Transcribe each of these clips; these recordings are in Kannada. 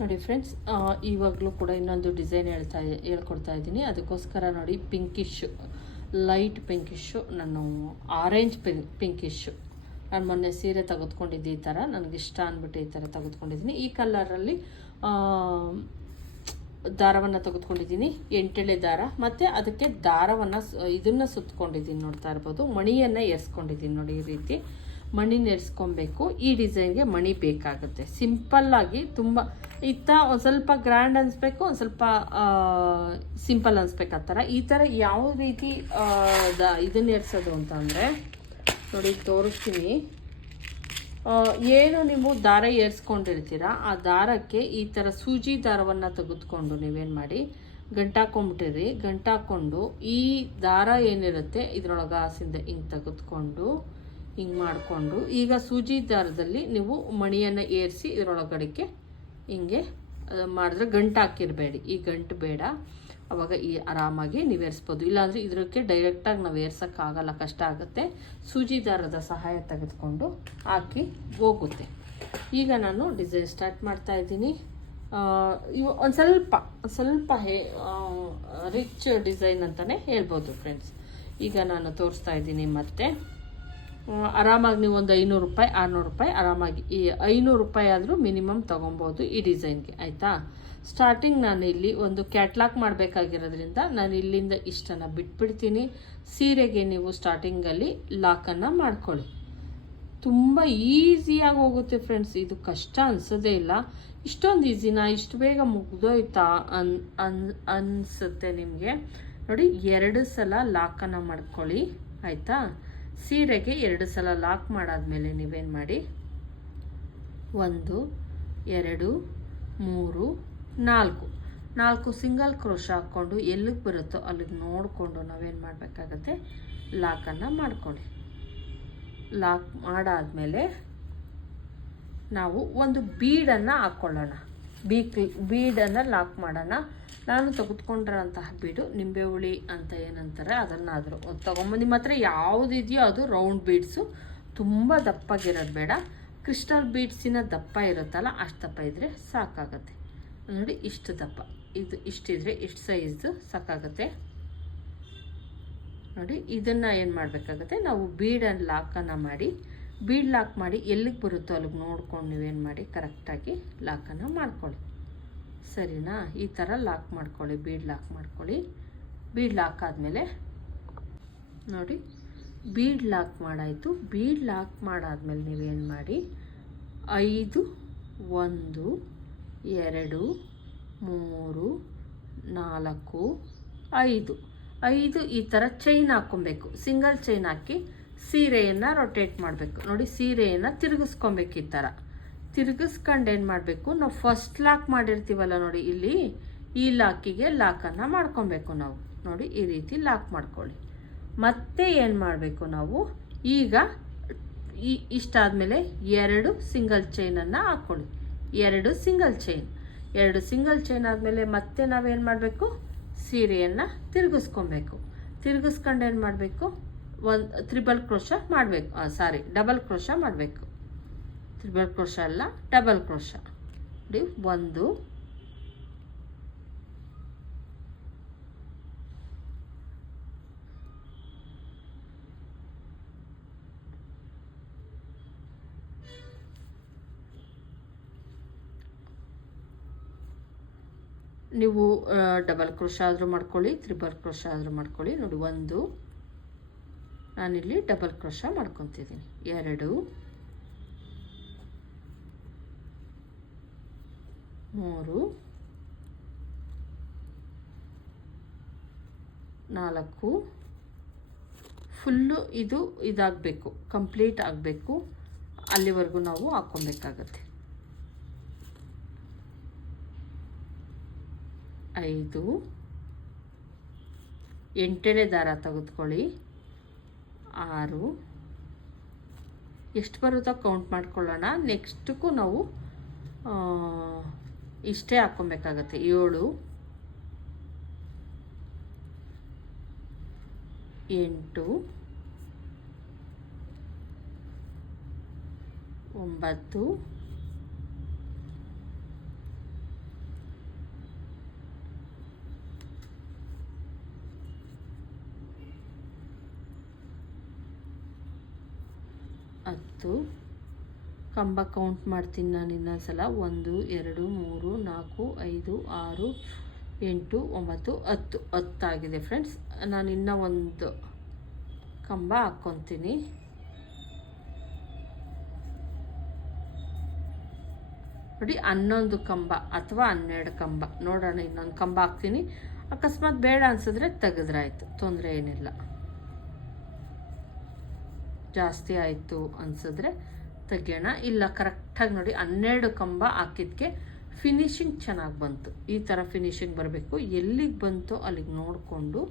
ನೋಡಿ ಫ್ರೆಂಡ್ಸ್ ಇವಾಗಲೂ ಕೂಡ ಇನ್ನೊಂದು ಡಿಸೈನ್ ಹೇಳ್ತಾ ಹೇಳ್ಕೊಡ್ತಾ ಇದ್ದೀನಿ. ಅದಕ್ಕೋಸ್ಕರ ನೋಡಿ ಪಿಂಕಿಶು ಲೈಟ್ ಪಿಂಕಿಶು ನಾನು ಆರೆಂಜ್ ಪಿಂಕ್ ಪಿಂಕಿಶು ನಾನು ಮೊನ್ನೆ ಸೀರೆ ತೆಗೆದುಕೊಂಡಿದ್ದೆ ಈ ಥರ ನನಗೆ ಇಷ್ಟ ಅಂದ್ಬಿಟ್ಟು ಈ ಥರ ತೆಗೆದುಕೊಂಡಿದ್ದೀನಿ. ಈ ಕಲರಲ್ಲಿ ದಾರವನ್ನು ತೆಗೆದುಕೊಂಡಿದ್ದೀನಿ. ಎಂಟೆಳೆ ದಾರ. ಮತ್ತು ಅದಕ್ಕೆ ದಾರವನ್ನು ಇದನ್ನು ಸುತ್ತಕೊಂಡಿದ್ದೀನಿ ನೋಡ್ತಾ ಇರ್ಬೋದು. ಮಣಿಯನ್ನು ಎರ್ಸ್ಕೊಂಡಿದ್ದೀನಿ ನೋಡಿ ಈ ರೀತಿ. ಮಣಿನ ಎರ್ಸ್ಕೊಬೇಕು ಈ ಡಿಸೈನ್ಗೆ ಮಣಿ ಬೇಕಾಗುತ್ತೆ. ಸಿಂಪಲ್ಲಾಗಿ ತುಂಬ ಇತ್ತ ಒಂದು ಸ್ವಲ್ಪ ಗ್ರ್ಯಾಂಡ್ ಅನಿಸ್ಬೇಕು, ಒಂದು ಸ್ವಲ್ಪ ಸಿಂಪಲ್ ಅನಿಸ್ಬೇಕು ಆ ಥರ. ಈ ಥರ ಯಾವ ರೀತಿ ಇದನ್ನ ಎರ್ಸೋದು ಅಂತ ಅಂದರೆ, ನೋಡಿ ತೋರಿಸ್ತೀನಿ. ಏನು ನೀವು ದಾರ ಏರ್ಸ್ಕೊಂಡಿರ್ತೀರ, ಆ ದಾರಕ್ಕೆ ಈ ಥರ ಸೂಜಿ ದಾರವನ್ನು ತೆಗೆದುಕೊಂಡು ನೀವೇನು ಮಾಡಿ ಗಂಟಾಕೊಂಬಿಟ್ಟಿರಿ ಗಂಟಾಕೊಂಡು ಈ ದಾರ ಏನಿರುತ್ತೆ, ಇದರೊಳಗೆ ಹಾಸಿಂದ ಹಿಂಗೆ ತೆಗೆದುಕೊಂಡು ಹಿಂಗೆ ಮಾಡಿಕೊಂಡು, ಈಗ ಸೂಜಿ ದಾರದಲ್ಲಿ ನೀವು ಮಣಿಯನ್ನು ಏರಿಸಿ ಇದರೊಳಗಡೆಗೆ ಹಿಂಗೆ ಮಾಡಿದ್ರೆ ಗಂಟು ಹಾಕಿರಬೇಡಿ. ಈ ಗಂಟು ಬೇಡ. ಅವಾಗ ಈ ಆರಾಮಾಗಿ ನೀವು ಏರಿಸ್ಬೋದು. ಇಲ್ಲಾಂದರೆ ಇದಕ್ಕೆ ಡೈರೆಕ್ಟಾಗಿ ನಾವು ಏರ್ಸೋಕ್ಕಾಗಲ್ಲ. ಕಷ್ಟ ಆಗುತ್ತೆ. ಸೂಜಿ ದಾರದ ಸಹಾಯ ತೆಗೆದುಕೊಂಡು ಹಾಕಿ ಹೋಗುತ್ತೆ. ಈಗ ನಾನು ಡಿಸೈನ್ ಸ್ಟಾರ್ಟ್ ಮಾಡ್ತಾ ಇದ್ದೀನಿ. ಇವು ಒಂದು ಸ್ವಲ್ಪ ಸ್ವಲ್ಪ ಹೇ ರಿಚ್ ಡಿಸೈನ್ ಅಂತಲೇ ಹೇಳ್ಬೋದು ಫ್ರೆಂಡ್ಸ್ ಈಗ ನಾನು ತೋರಿಸ್ತಾ ಇದ್ದೀನಿ ಮತ್ತೆ. ಆರಾಮಾಗಿ ನೀವು ಒಂದು ಐನೂರು ರೂಪಾಯಿ, ಆರುನೂರು ರೂಪಾಯಿ, ಆರಾಮಾಗಿ ಈ ಐನೂರು ರೂಪಾಯಿ ಆದರೂ ಮಿನಿಮಮ್ ತೊಗೊಬೋದು ಈ ಡಿಸೈನ್ಗೆ, ಆಯಿತಾ? ಸ್ಟಾರ್ಟಿಂಗ್ ನಾನು ಇಲ್ಲಿ ಒಂದು ಕ್ಯಾಟ್ಲಾಕ್ ಮಾಡಬೇಕಾಗಿರೋದ್ರಿಂದ ನಾನು ಇಲ್ಲಿಂದ ಇಷ್ಟನ್ನು ಬಿಟ್ಬಿಡ್ತೀನಿ. ಸೀರೆಗೆ ನೀವು ಸ್ಟಾರ್ಟಿಂಗಲ್ಲಿ ಲಾಕನ್ನು ಮಾಡ್ಕೊಳ್ಳಿ. ತುಂಬ ಈಸಿಯಾಗಿ ಹೋಗುತ್ತೆ ಫ್ರೆಂಡ್ಸ್ ಇದು ಕಷ್ಟ ಅನಿಸೋದೇ ಇಲ್ಲ. ಇಷ್ಟೊಂದು ಈಸಿನಾ ಇಷ್ಟು ಬೇಗ ಮುಗ್ದೋಯ್ತಾ ಅನ್ ಅನ್, ಅನಿಸುತ್ತೆ ನಿಮಗೆ. ನೋಡಿ, ಎರಡು ಸಲ ಲಾಕನ್ನು ಮಾಡ್ಕೊಳ್ಳಿ, ಆಯಿತಾ? ಸೀರೆಗೆ ಎರಡು ಸಲ ಲಾಕ್ ಮಾಡಾದಮೇಲೆ ನೀವೇನು ಮಾಡಿ? ಒಂದು, ಎರಡು, ಮೂರು, ನಾಲ್ಕು. ನಾಲ್ಕು ಸಿಂಗಲ್ ಕ್ರೋಶ ಹಾಕ್ಕೊಂಡು ಎಲ್ಲಿಗೆ ಬರುತ್ತೋ ಅಲ್ಲಿಗೆ ನೋಡಿಕೊಂಡು ನಾವೇನು ಮಾಡಬೇಕಾಗತ್ತೆ? ಲಾಕನ್ನು ಮಾಡ್ಕೊಳ್ಳಿ. ಲಾಕ್ ಮಾಡಾದಮೇಲೆ ನಾವು ಒಂದು ಬೀಡನ್ನು ಹಾಕ್ಕೊಳ್ಳೋಣ ಬೀಕ್, ಬೀಡನ್ನು ಲಾಕ್ ಮಾಡೋಣ. ನಾನು ತೆಗೆದುಕೊಂಡಿರೋಂತಹ ಬೀಡು ನಿಂಬೆ ಹುಳಿ ಅಂತ ಏನಂತಾರೆ, ಅದನ್ನಾದರೂ ತೊಗೊಂಬಂದು, ನಿಮ್ಮ ಹತ್ರ ಯಾವುದಿದೆಯೋ ಅದು ರೌಂಡ್ ಬೀಡ್ಸು ತುಂಬ ದಪ್ಪಾಗಿರೋದು ಬೇಡ. ಕ್ರಿಸ್ಟಲ್ ಬೀಡ್ಸಿನ ದಪ್ಪ ಇರುತ್ತಲ್ಲ, ಅಷ್ಟು ದಪ್ಪ ಇದ್ದರೆ ಸಾಕಾಗತ್ತೆ. ನೋಡಿ, ಇಷ್ಟು ದಪ್ಪ. ಇದು ಇಷ್ಟಿದ್ರೆ ಇಷ್ಟು ಸೈಜು ಸಾಕಾಗತ್ತೆ. ನೋಡಿ, ಇದನ್ನು ಏನು ಮಾಡಬೇಕಾಗತ್ತೆ, ನಾವು ಬೀಡನ್ನು ಲಾಕನ್ನು ಮಾಡಿ ಬೀಡ್ ಲಾಕ್ ಮಾಡಿ ಎಲ್ಲಿಗೆ ಬರುತ್ತೋ ಅಲ್ಲಿಗೆ ನೋಡ್ಕೊಂಡು ನೀವೇನು ಮಾಡಿ ಕರೆಕ್ಟಾಗಿ ಲಾಕನ್ನು ಮಾಡ್ಕೊಳ್ಳಿ. ಸರಿನಾ? ಈ ಥರ ಲಾಕ್ ಮಾಡ್ಕೊಳ್ಳಿ ಬೀಡ್ ಲಾಕ್ ಮಾಡ್ಕೊಳ್ಳಿ. ಬೀಡ್ ಲಾಕ್ ಆದಮೇಲೆ ನೋಡಿ ಬೀಡ್ ಲಾಕ್ ಮಾಡಾಯಿತು. ಬೀಡ್ ಲಾಕ್ ಮಾಡಾದ್ಮೇಲೆ ನೀವೇನು ಮಾಡಿ? ಐದು, ಒಂದು, ಎರಡು, ಮೂರು, ನಾಲ್ಕು, ಐದು. ಐದು ಈ ಥರ ಚೈನ್ ಹಾಕ್ಕೊಬೇಕು. ಸಿಂಗಲ್ ಚೈನ್ ಹಾಕಿ ಸೀರೆಯನ್ನು ರೊಟೇಟ್ ಮಾಡಬೇಕು. ನೋಡಿ, ಸೀರೆಯನ್ನು ತಿರುಗಿಸ್ಕೊಬೇಕು ಈ ಥರ ತಿರುಗಿಸ್ಕೊಂಡು ಏನು ಮಾಡಬೇಕು? ನಾವು ಫಸ್ಟ್ ಲಾಕ್ ಮಾಡಿರ್ತೀವಲ್ಲ ನೋಡಿ ಇಲ್ಲಿ, ಈ ಲಾಕಿಗೆ ಲಾಕನ್ನು ಮಾಡ್ಕೊಬೇಕು ನಾವು. ನೋಡಿ, ಈ ರೀತಿ ಲಾಕ್ ಮಾಡ್ಕೊಳ್ಳಿ. ಮತ್ತೆ ಏನು ಮಾಡಬೇಕು ನಾವು? ಈಗ ಈ ಇಷ್ಟಾದಮೇಲೆ ಎರಡು ಸಿಂಗಲ್ ಚೈನನ್ನು ಹಾಕ್ಕೊಳ್ಳಿ ಎರಡು ಸಿಂಗಲ್ ಚೈನ್ ಎರಡು ಸಿಂಗಲ್ ಚೈನ್ ಆದಮೇಲೆ ಮತ್ತೆ ನಾವೇನು ಮಾಡಬೇಕು? ಸೀರೆಯನ್ನು ತಿರುಗಿಸ್ಕೊಬೇಕು. ತಿರುಗಿಸ್ಕೊಂಡು ಏನು ಮಾಡಬೇಕು? ಒಂದು ತ್ರಿಬಲ್ ಕ್ರೋಶ ಮಾಡಬೇಕು. ಸಾರಿ ಡಬಲ್ ಕ್ರೋಶ ಮಾಡಬೇಕು. ತ್ರಿಬಲ್ ಕ್ರೋಶ ಅಲ್ಲ, ಡಬಲ್ ಕ್ರೋಶ. ನೋಡಿ, ಒಂದು. ನೀವು ಡಬಲ್ ಕ್ರೋಶ ಆದರೂ ಮಾಡ್ಕೊಳ್ಳಿ, ತ್ರಿಬಲ್ ಕ್ರೋಶ ಆದರೂ ಮಾಡ್ಕೊಳ್ಳಿ. ನೋಡಿ, ಒಂದು. ನಾನಿಲ್ಲಿ ಡಬಲ್ ಕ್ರೋಶ ಮಾಡ್ಕೊತಿದ್ದೀನಿ. ಎರಡು. ಮೂರು, ನಾಲ್ಕು, ಫುಲ್ಲು ಇದು ಇದಾಗಬೇಕು, ಕಂಪ್ಲೀಟ್ ಆಗಬೇಕು, ಅಲ್ಲಿವರೆಗೂ ನಾವು ಹಾಕ್ಕೊಬೇಕಾಗತ್ತೆ. ಐದು, ಎಂಟನೇ ದಾರ ತೆಗೆದುಕೊಳ್ಳಿ. ಆರು, ಎಷ್ಟು ಬರುತ್ತೋ ಕೌಂಟ್ ಮಾಡ್ಕೊಳ್ಳೋಣ. ನೆಕ್ಸ್ಟಕ್ಕೂ ನಾವು ಇಷ್ಟೇ ಹಾಕ್ಕೊಬೇಕಾಗತ್ತೆ. ಏಳು. ಎಂಟು. ಒಂಬತ್ತು. ಹತ್ತು. ಕಂಬ ಕೌಂಟ್ ಮಾಡ್ತೀನಿ ನಾನು ಇನ್ನೊಂದ್ಸಲ. ಒಂದು, ಎರಡು, ಮೂರು, ನಾಲ್ಕು, ಐದು, ಆರು, ಎಂಟು, ಒಂಬತ್ತು, ಹತ್ತು. ಹತ್ತಾಗಿದೆ ಫ್ರೆಂಡ್ಸ್ ನಾನು ಇನ್ನೂ ಒಂದು ಕಂಬ ಹಾಕ್ಕೊತೀನಿ. ನೋಡಿ, ಹನ್ನೊಂದು ಕಂಬ ಅಥವಾ ಹನ್ನೆರಡು ಕಂಬ. ನೋಡೋಣ, ಇನ್ನೊಂದು ಕಂಬ ಹಾಕ್ತೀನಿ. ಅಕಸ್ಮಾತ್ ಬೇಡ ಅನ್ಸಿದ್ರೆ ತೆಗೆದ್ರಾಯ್ತು. ತೊಂದರೆ ಏನಿಲ್ಲ. ಜಾಸ್ತಿ ಆಯಿತು ಅನ್ಸಿದ್ರೆ ತೆಗಿಯೋಣ. ಇಲ್ಲ ಕರೆಕ್ಟಾಗಿ ನೋಡಿ, ಹನ್ನೆರಡು ಕಂಬ ಹಾಕಿದ್ಕೆ ಫಿನಿಶಿಂಗ್ ಚೆನ್ನಾಗಿ ಬಂತು. ಈ ಥರ ಫಿನಿಶಿಂಗ್ ಬರಬೇಕು. ಎಲ್ಲಿಗೆ ಬಂತು ಅಲ್ಲಿಗೆ ನೋಡಿಕೊಂಡು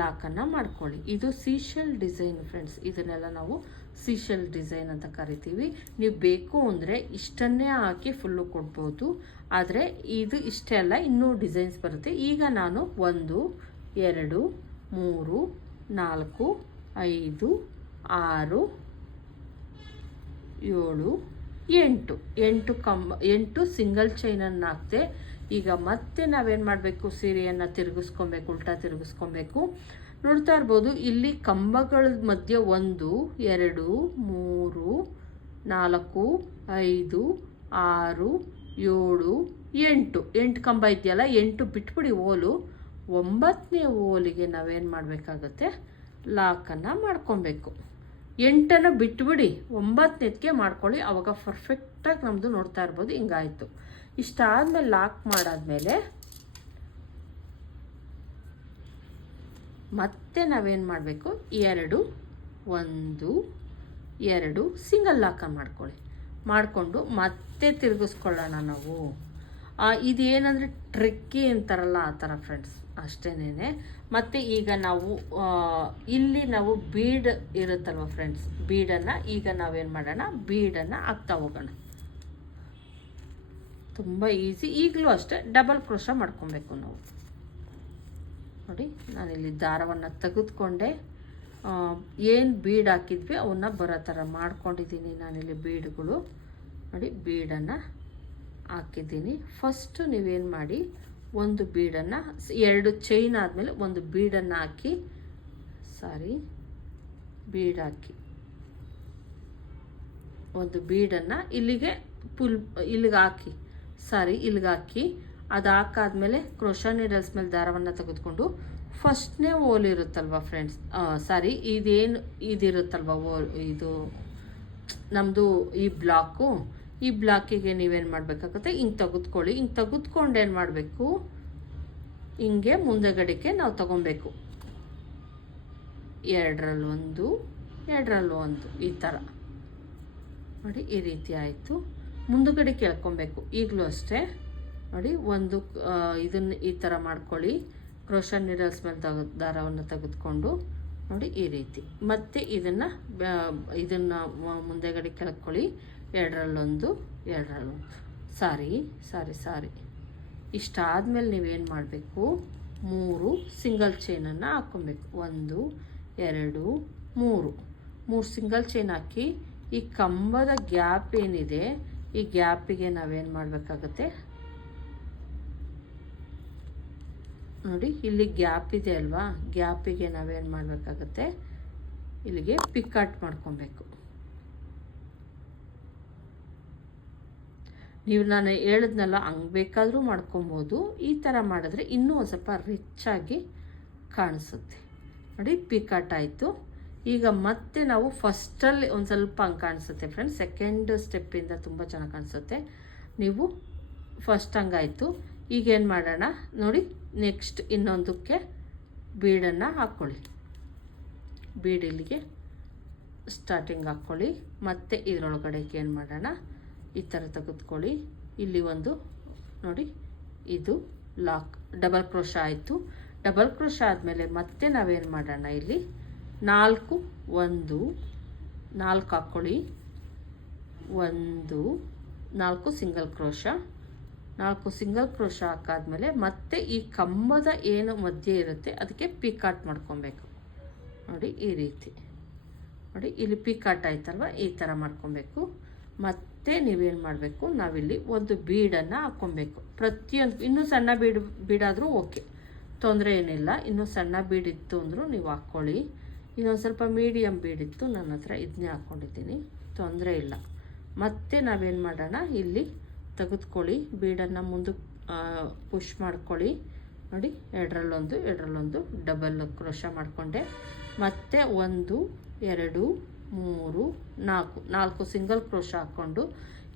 ಲಾಕನ್ನು ಮಾಡ್ಕೊಳ್ಳಿ. ಇದು ಸೀಶಲ್ ಡಿಸೈನ್ ಫ್ರೆಂಡ್ಸ್ ಇದನ್ನೆಲ್ಲ ನಾವು ಸೀಶಲ್ ಡಿಸೈನ್ ಅಂತ ಕರಿತೀವಿ. ನೀವು ಬೇಕು ಅಂದರೆ ಇಷ್ಟನ್ನೇ ಹಾಕಿ ಫುಲ್ಲು ಕೊಡ್ಬೋದು. ಆದರೆ ಇದು ಇಷ್ಟೇ ಅಲ್ಲ, ಇನ್ನೂ ಡಿಸೈನ್ಸ್ ಬರುತ್ತೆ. ಈಗ ನಾನು ಒಂದು, ಎರಡು, ಮೂರು, ನಾಲ್ಕು, ಐದು, ಆರು ಏಳು, ಎಂಟು. ಎಂಟು ಕಂಬ, ಎಂಟು ಸಿಂಗಲ್ ಚೈನನ್ನು ಹಾಕ್ತೆ. ಈಗ ಮತ್ತೆ ನಾವೇನು ಮಾಡಬೇಕು? ಸೀರೆಯನ್ನು ತಿರುಗಿಸ್ಕೊಬೇಕು, ಉಲ್ಟಾ ತಿರುಗಿಸ್ಕೊಬೇಕು. ನೋಡ್ತಾ ಇರ್ಬೋದು, ಇಲ್ಲಿ ಕಂಬಗಳ ಮಧ್ಯೆ ಒಂದು, ಎರಡು, ಮೂರು, ನಾಲ್ಕು, ಐದು, ಆರು, ಏಳು, ಎಂಟು. ಎಂಟು ಕಂಬ ಇದೆಯಲ್ಲ, ಎಂಟು ಬಿಟ್ಬಿಡಿ ಓಲು. ಒಂಬತ್ತನೇ ಓಲಿಗೆ ನಾವೇನು ಮಾಡಬೇಕಾಗತ್ತೆ? ಲಾಕನ್ನು ಮಾಡ್ಕೊಬೇಕು. ಎಂಟನ್ನು ಬಿಟ್ಬಿಡಿ ಒಂಬತ್ತನೇದಕ್ಕೆ ಮಾಡ್ಕೊಳ್ಳಿ. ಅವಾಗ ಪರ್ಫೆಕ್ಟಾಗಿ ನಮ್ಮದು ನೋಡ್ತಾ ಇರ್ಬೋದು. ಹಿಂಗಾಯಿತು. ಇಷ್ಟಾದಮೇಲೆ ಲಾಕ್ ಮಾಡಾದಮೇಲೆ ಮತ್ತೆ ನಾವೇನು ಮಾಡಬೇಕು? ಎರಡು, ಒಂದು, ಎರಡು ಸಿಂಗಲ್ ಲಾಕ ಮಾಡ್ಕೊಳ್ಳಿ. ಮಾಡಿಕೊಂಡು ಮತ್ತೆ ತಿರುಗಿಸ್ಕೊಳ್ಳೋಣ ನಾವು. ಇದೇನಂದರೆ ಟ್ರಿಕ್ಕಿ ಅಂತಾರಲ್ಲ ಆ ಥರ ಫ್ರೆಂಡ್ಸ್ ಅಷ್ಟೇನೆ ಮತ್ತು ಈಗ ನಾವು ಇಲ್ಲಿ ನಾವು ಬೀಡ್ ಇರುತ್ತಲ್ವ ಫ್ರೆಂಡ್ಸ್ ಬೀಡನ್ನು ಈಗ ನಾವೇನು ಮಾಡೋಣ? ಬೀಡನ್ನು ಹಾಕ್ತಾ ಹೋಗೋಣ. ತುಂಬ ಈಸಿ ಈಗಲೂ ಅಷ್ಟೇ ಡಬಲ್ ಕ್ರೋಶ ಮಾಡ್ಕೊಬೇಕು ನಾವು. ನೋಡಿ, ನಾನಿಲ್ಲಿ ದಾರವನ್ನು ತೆಗೆದುಕೊಂಡೆ. ಏನು ಬೀಡ್ ಹಾಕಿದ್ವಿ ಅವನ್ನ ಬರೋ ಥರ ಮಾಡ್ಕೊಂಡಿದ್ದೀನಿ ನಾನಿಲ್ಲಿ ಬೀಡ್ಗಳು. ನೋಡಿ, ಬೀಡನ್ನು ಹಾಕಿದ್ದೀನಿ. ಫಸ್ಟು ನೀವೇನು ಮಾಡಿ ಒಂದು ಬೀಡನ್ನು ಎರಡು ಚೈನ್ ಆದಮೇಲೆ ಒಂದು ಬೀಡನ್ನು ಹಾಕಿ ಸಾರಿ ಬೀಡ್ ಹಾಕಿ. ಒಂದು ಬೀಡನ್ನು ಇಲ್ಲಿಗೆ ಪುಲ್, ಇಲ್ಲಿಗೆ ಹಾಕಿ ಸಾರಿ ಇಲ್ಲಿಗೆ ಹಾಕಿ. ಅದು ಹಾಕಾದ್ಮೇಲೆ ಕ್ರೋಶ ನೀಡಲ್ಸ್ ಮೇಲೆ ದಾರವನ್ನು ತೆಗೆದುಕೊಂಡು ಫಸ್ಟ್ನೇ ಓಲ್ ಇರುತ್ತಲ್ವ ಫ್ರೆಂಡ್ಸ್ ಸಾರಿ ಇದೇನು, ಇದಿರುತ್ತಲ್ವ ಓಲ್ ಇದು ನಮ್ಮದು ಈ ಬ್ಲಾಕು ಈ ಬ್ಲಾಕಿಗೆ ನೀವೇನು ಮಾಡಬೇಕಾಗುತ್ತೆ? ಹಿಂಗೆ ತೆಗೆದುಕೊಳ್ಳಿ. ಹಿಂಗೆ ತೆಗೆದುಕೊಂಡು ಏನು ಮಾಡಬೇಕು? ಹಿಂಗೆ ಮುಂದೆಗಡೆಗೆ ನಾವು ತಗೊಬೇಕು. ಎರಡರಲ್ಲಿ ಒಂದು ಎರಡರಲ್ಲಿ ಒಂದು. ಈ ಥರ ನೋಡಿ, ಈ ರೀತಿ ಆಯಿತು. ಮುಂದುಗಡೆ ಕೇಳ್ಕೊಬೇಕು. ಈಗಲೂ ಅಷ್ಟೇ. ನೋಡಿ, ಒಂದು ಇದನ್ನು ಈ ಥರ ಮಾಡ್ಕೊಳ್ಳಿ. ಕ್ರೋಶನ್ ನೀಡಲ್ಸ್ ಮೇಲೆ ತಗ ದಾರವನ್ನು ತೆಗೆದುಕೊಂಡು. ನೋಡಿ, ಈ ರೀತಿ. ಮತ್ತೆ ಇದನ್ನು ಇದನ್ನು ಮುಂದೆಗಡೆ ಕೆಳ್ಕೊಳ್ಳಿ. ಎರಡರಲ್ಲೊಂದು ಎರಡರಲ್ಲೊಂದು. ಸಾರಿ ಸಾರಿ ಸಾರಿ. ಇಷ್ಟಾದಮೇಲೆ ನೀವೇನು ಮಾಡಬೇಕು? ಮೂರು ಸಿಂಗಲ್ ಚೈನನ್ನು ಹಾಕ್ಕೊಬೇಕು. ಒಂದು, ಎರಡು, ಮೂರು. ಮೂರು ಸಿಂಗಲ್ ಚೈನ್ ಹಾಕಿ ಈ ಕಂಬದ ಗ್ಯಾಪ್ ಏನಿದೆ, ಈ ಗ್ಯಾಪಿಗೆ ನಾವೇನು ಮಾಡಬೇಕಾಗತ್ತೆ? ನೋಡಿ, ಇಲ್ಲಿ ಗ್ಯಾಪ್ ಇದೆ ಅಲ್ವಾ? ಗ್ಯಾಪಿಗೆ ನಾವೇನು ಮಾಡಬೇಕಾಗತ್ತೆ? ಇಲ್ಲಿಗೆ ಪಿಕಾಟ್ ಮಾಡ್ಕೊಬೇಕು. ನೀವು ನಾನು ಹೇಳಿದ್ನಲ್ಲ, ಹಂಗೆ ಬೇಕಾದರೂ ಮಾಡ್ಕೊಬೋದು. ಈ ಥರ ಮಾಡಿದ್ರೆ ಇನ್ನೂ ಒಂದು ಸ್ವಲ್ಪ ರಿಚ್ಚಾಗಿ ಕಾಣಿಸುತ್ತೆ. ನೋಡಿ ಪಿಕಾಟ್ ಆಯಿತು. ಈಗ ಮತ್ತೆ ನಾವು ಫಸ್ಟಲ್ಲಿ ಒಂದು ಸ್ವಲ್ಪ ಹಂಗೆ ಕಾಣಿಸುತ್ತೆ ಫ್ರೆಂಡ್ಸ್ ಸೆಕೆಂಡ್ ಸ್ಟೆಪ್ಪಿಂದ ತುಂಬ ಚೆನ್ನಾಗಿ ಕಾಣಿಸುತ್ತೆ. ನೀವು ಫಸ್ಟ್ ಹಂಗಾಯಿತು ಈಗೇನು ಮಾಡೋಣ? ನೋಡಿ ನೆಕ್ಸ್ಟ್ ಇನ್ನೊಂದಕ್ಕೆ ಬೀಡನ್ನು ಹಾಕ್ಕೊಳ್ಳಿ ಬೀಡಿಲ್ಲಿಗೆ ಸ್ಟಾರ್ಟಿಂಗ್ ಹಾಕ್ಕೊಳ್ಳಿ ಮತ್ತೆ ಇದರೊಳಗಡೆಗೆ ಏನು ಮಾಡೋಣ? ಈ ಥರ ತೆಗೆದುಕೊಳ್ಳಿ. ಇಲ್ಲಿ ಒಂದು, ನೋಡಿ, ಇದು ಲಾಕ್ ಡಬಲ್ ಕ್ರೋಶ ಆಯಿತು. ಡಬಲ್ ಕ್ರೋಶ ಆದಮೇಲೆ ಮತ್ತೆ ನಾವೇನು ಮಾಡೋಣ ಇಲ್ಲಿ? ನಾಲ್ಕು, ಒಂದು, ನಾಲ್ಕು ಹಾಕ್ಕೊಳ್ಳಿ ಒಂದು, ನಾಲ್ಕು ಸಿಂಗಲ್ ಕ್ರೋಶ ನಾಲ್ಕು ಸಿಂಗಲ್ ಕ್ರೋಶ ಹಾಕಾದ್ಮೇಲೆ ಮತ್ತೆ ಈ ಕಂಬದ ಏನು ಮಧ್ಯೆ ಇರುತ್ತೆ ಅದಕ್ಕೆ ಪಿಕಾಟ್ ಮಾಡ್ಕೊಬೇಕು. ನೋಡಿ, ಈ ರೀತಿ. ನೋಡಿ, ಇಲ್ಲಿ ಪಿಕಾಟ್ ಆಯ್ತಲ್ವ? ಈ ಥರ ಮಾಡ್ಕೊಬೇಕು. ಮತ್ತೆ ನೀವೇನು ಮಾಡಬೇಕು? ನಾವಿಲ್ಲಿ ಒಂದು ಬೀಡನ್ನು ಹಾಕ್ಕೊಬೇಕು. ಪ್ರತಿಯೊಂದು, ಇನ್ನೂ ಸಣ್ಣ ಬೀಡ್, ಬೀಡಾದರೂ ಓಕೆ. ತೊಂದರೆ ಏನಿಲ್ಲ. ಇನ್ನೂ ಸಣ್ಣ ಬೀಡಿತ್ತು ಅಂದರೂ ನೀವು ಹಾಕ್ಕೊಳ್ಳಿ. ಇನ್ನೊಂದು ಸ್ವಲ್ಪ ಮೀಡಿಯಮ್ ಬೀಡಿತ್ತು ನನ್ನ ಹತ್ರ ಇದನ್ನೇ ಹಾಕ್ಕೊಂಡಿದ್ದೀನಿ. ತೊಂದರೆ ಇಲ್ಲ. ಮತ್ತೆ ನಾವೇನು ಮಾಡೋಣ? ಇಲ್ಲಿ ತೆಗೆದುಕೊಳ್ಳಿ. ಬೀಡನ್ನು ಮುಂದಕ್ಕೆ ಪುಷ್ ಮಾಡ್ಕೊಳ್ಳಿ. ನೋಡಿ ಎರಡರಲ್ಲೊಂದು ಎರಡರಲ್ಲೊಂದು ಡಬಲ್ ಕ್ರೋಶ ಮಾಡಿಕೊಂಡೆ. ಮತ್ತೆ ಒಂದು, ಎರಡು ಮೂರು, ನಾಲ್ಕು ನಾಲ್ಕು ಸಿಂಗಲ್ ಕ್ರೋಶ ಹಾಕ್ಕೊಂಡು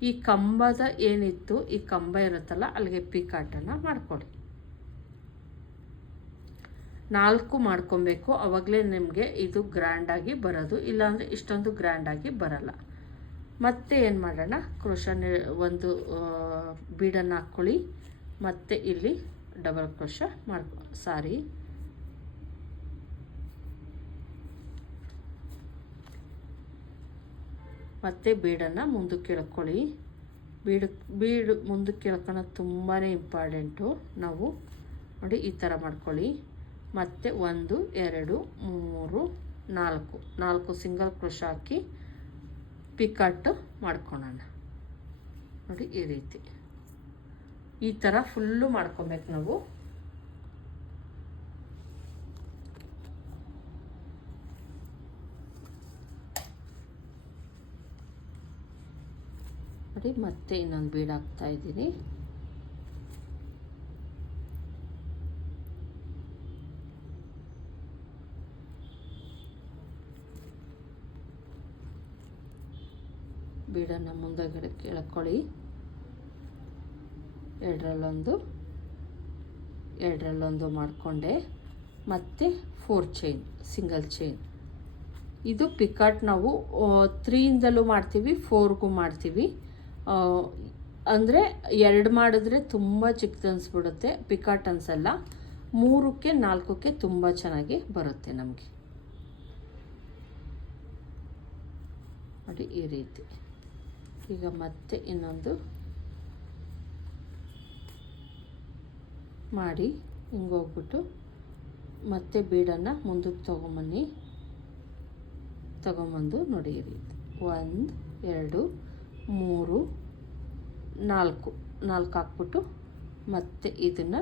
ಈ ಕಂಬದ ಏನಿತ್ತು, ಈ ಕಂಬ ಇರುತ್ತಲ್ಲ, ಅಲ್ಲಿಗೆ ಪಿಕಾಟನ್ನು ಮಾಡಿಕೊಡಿ. ನಾಲ್ಕು ಮಾಡ್ಕೊಬೇಕು, ಅವಾಗಲೇ ನಿಮಗೆ ಇದು ಗ್ರ್ಯಾಂಡಾಗಿ ಬರೋದು, ಇಲ್ಲಾಂದರೆ ಇಷ್ಟೊಂದು ಗ್ರ್ಯಾಂಡಾಗಿ ಬರಲ್ಲ. ಮತ್ತೆ ಏನು ಮಾಡೋಣ ಕ್ರೋಶ ಒಂದು ಬೀಡನ್ನು ಹಾಕ್ಕೊಳ್ಳಿ, ಮತ್ತೆ ಇಲ್ಲಿ ಡಬಲ್ ಕ್ರೋಶ ಮಾಡ್ಕೊ, ಸಾರಿ. ಮತ್ತೆ ಬೀಡನ್ನು ಮುಂದಕ್ಕೆ ಎಳ್ಕೊಳ್ಳಿ. ಬೀಡು ಬೀಡು ಮುಂದಕ್ಕೆ ಎಳ್ಕೊಳ್ಳೋದು ತುಂಬಾ ಇಂಪಾರ್ಟೆಂಟು. ನಾವು ನೋಡಿ ಈ ಥರ ಮಾಡ್ಕೊಳ್ಳಿ. ಮತ್ತು ಒಂದು, ಎರಡು, ಮೂರು, ನಾಲ್ಕು. ನಾಲ್ಕು ಸಿಂಗಲ್ ಕ್ರೋಶ ಹಾಕಿ ಪಿಕಟ್ಟು ಮಾಡ್ಕೊಳೋಣ ನೋಡಿ ಈ ರೀತಿ. ಈ ಥರ ಫುಲ್ಲು ಮಾಡ್ಕೊಬೇಕು ನಾವು. ನೋಡಿ ಮತ್ತೆ ಇನ್ನೊಂದು ಬೀಡ್ ಹಾಕ್ತಾ ಇದ್ದೀನಿ. ಬೀಡನ್ನು ಮುಂದಗಡೆ ಕೆಳ್ಕೊಳ್ಳಿ. ಎರಡರಲ್ಲೊಂದು ಎರಡರಲ್ಲೊಂದು ಮಾಡಿಕೊಂಡೆ. ಮತ್ತು ಫೋರ್ ಚೈನ್, ಸಿಂಗಲ್ ಚೈನ್. ಇದು ಪಿಕಾಟ್ ನಾವು ತ್ರೀಯಿಂದಲೂ ಮಾಡ್ತೀವಿ ಫೋರ್ಗೂ ಮಾಡ್ತೀವಿ. ಅಂದರೆ ಎರಡು ಮಾಡಿದ್ರೆ ತುಂಬ ಚಿಕ್ಕದು ಅನಿಸ್ಬಿಡುತ್ತೆ ಪಿಕಾಟ್ ಅನ್ಸಲ್ಲ. ಮೂರಕ್ಕೆ ನಾಲ್ಕಕ್ಕೆ ತುಂಬ ಚೆನ್ನಾಗಿ ಬರುತ್ತೆ ನಮಗೆ. ನೋಡಿ ಈ ರೀತಿ. ಈಗ ಮತ್ತೆ ಇನ್ನೊಂದು ಮಾಡಿ ಹಿಂಗೆ ಹೋಗ್ಬಿಟ್ಟು ಮತ್ತೆ ಬೀಡನ್ನು ಮುಂದಕ್ಕೆ ತೊಗೊಂಬನ್ನಿ. ತೊಗೊಂಬಂದು ನೋಡಿ ಈ ರೀತಿ. ಒಂದು, ಎರಡು, ಮೂರು ನಾಲ್ಕು ನಾಲ್ಕು ಹಾಕ್ಬಿಟ್ಟು ಮತ್ತೆ ಇದನ್ನು